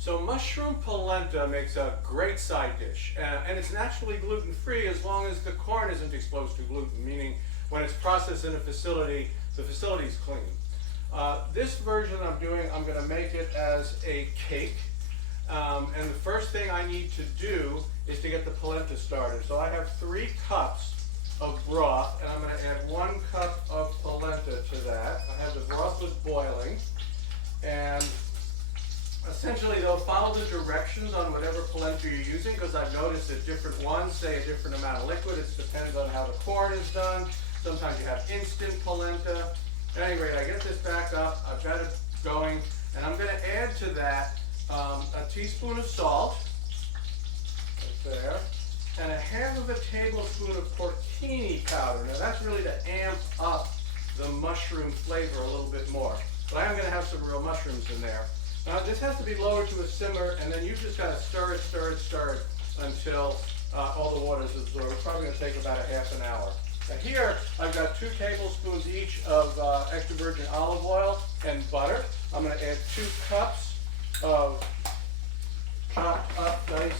So mushroom polenta makes a great side dish, and it's naturally gluten-free as long as the corn isn't exposed to gluten, meaning when it's processed in a facility, the facility's clean. This version I'm doing, I'm going to make it as a cake, and the first thing I need to do is to get the polenta started. So I have 3 cups of broth, and I'm going to add 1 cup of polenta to that. I have the broth was boiling, and essentially they'll follow the directions on whatever polenta you're using, because I've noticed that different ones say a different amount of liquid. It depends on how the corn is done. Sometimes you have instant polenta. At any rate, I get this back up, I've got it going, and I'm going to add to that a teaspoon of salt, right there, and a half of a tablespoon of porcini powder. Now that's really to amp up the mushroom flavor a little bit more. But I am going to have some real mushrooms in there. Now this has to be lowered to a simmer, and then you've just got to stir it until all the water is absorbed. It's probably going to take about a half an hour. Now here I've got 2 tablespoons each of extra virgin olive oil and butter. I'm going to add 2 cups of chopped up nice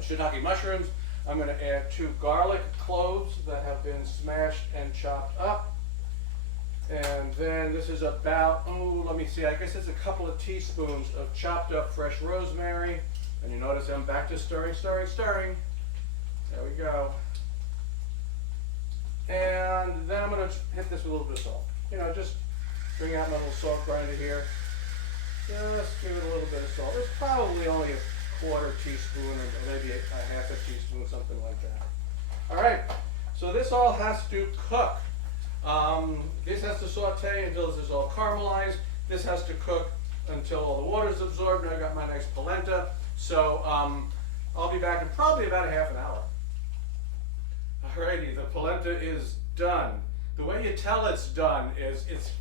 shiitake mushrooms. I'm going to add 2 garlic cloves that have been smashed and chopped up. And then this is about, let me see, I guess it's a couple of teaspoons of chopped up fresh rosemary. And you notice I'm back to stirring. There we go. And then I'm going to hit this with a little bit of salt. You know, just bring out my little salt grinder here. Just give it a little bit of salt. It's probably only a 1/4 teaspoon or maybe a half a teaspoon, something like that. All right, so this all has to cook. This has to saute until this is all caramelized. This has to cook until all the water is absorbed. Now I got my nice polenta. So I'll be back in probably about a half an hour. Alrighty, the polenta is done. The way you tell it's done is it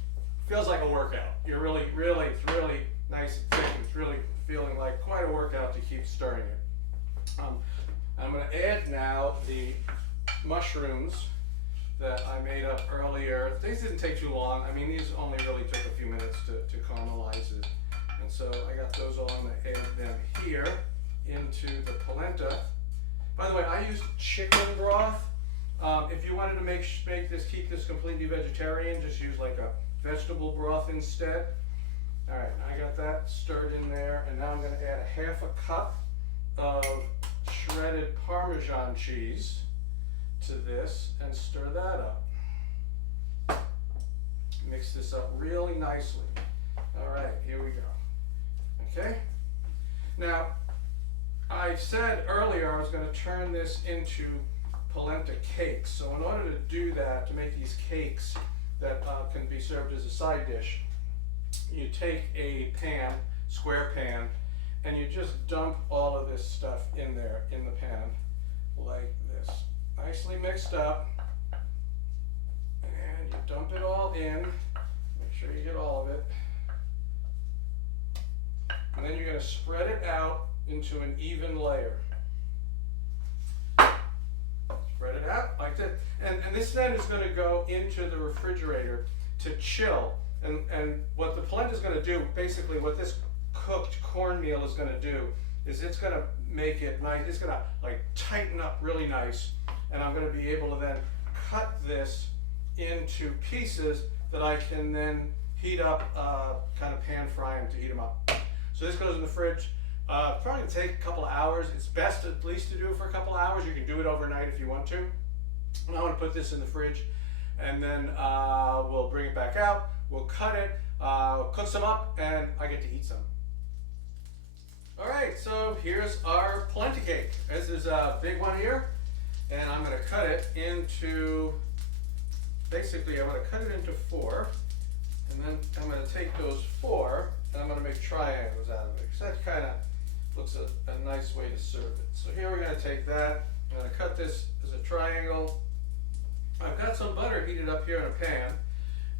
feels like a workout. It's really nice and thick. It's really feeling like quite a workout to keep stirring it. I'm going to add now the mushrooms that I made up earlier. These didn't take too long. I mean, these only really took a few minutes to caramelize it. And so I got those all. I'm going to add them here into the polenta. By the way, I used chicken broth. If you wanted to keep this completely vegetarian, just use like a vegetable broth instead. All right, I got that stirred in there, and now I'm going to add a half a cup of shredded Parmesan cheese to this and stir that up. Mix this up really nicely. All right, here we go. Okay. Now, I said earlier I was going to turn this into polenta cakes. So in order to do that, to make these cakes that can be served as a side dish, you take a pan, square pan, and you just dump all of this stuff in there, in the pan, like this. Nicely mixed up, and you dump it all in. Make sure you get all of it. And then you're going to spread it out into an even layer. Spread it out like that. And this then is going to go into the refrigerator to chill. And what the polenta is going to do, basically what this cooked cornmeal is going to do, is it's going to make it nice. It's going to like tighten up really nice. And I'm going to be able to then cut this into pieces that I can then heat up, kind of pan fry them to heat them up. So this goes in the fridge. Probably going to take a couple of hours. It's best at least to do it for a couple of hours. You can do it overnight if you want to. And I want to put this in the fridge, and then we'll bring it back out. We'll cut it, cook some up, and I get to eat some. All right, so here's our polenta cake. This is a big one here, and I'm going to cut it into, basically I'm going to cut it into 4, and then I'm going to take those 4, and I'm going to make triangles out of it, because that kind of looks a nice way to serve it. So here we're going to take that, I'm going to cut this as a triangle. I've got some butter heated up here in a pan,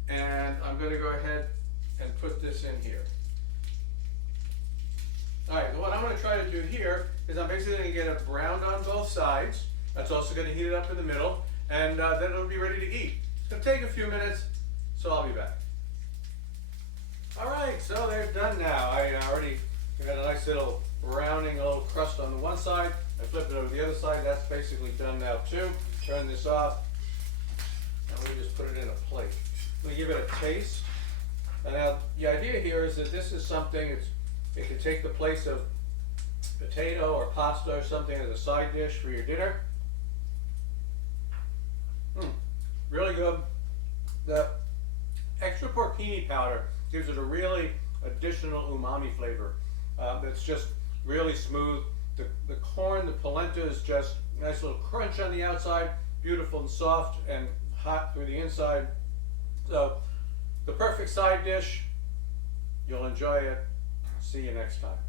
and I'm going to go ahead and put this in here. All right, what I'm going to try to do here is I'm basically going to get it browned on both sides. That's also going to heat it up in the middle, and then it'll be ready to eat. It's going to take a few minutes, so I'll be back. All right, so they're done now. I already You got a nice little browning, a little crust on the one side. I flip it over the other side. That's basically done now too. Turn this off, and we just put it in a plate. We give it a taste. And now the idea here is that this is something it can take the place of potato or pasta or something as a side dish for your dinner. Really good. The extra porcini powder gives it a really additional umami flavor that's just really smooth. The corn, the polenta is just a nice little crunch on the outside, beautiful and soft and hot through the inside. So the perfect side dish. You'll enjoy it. See you next time.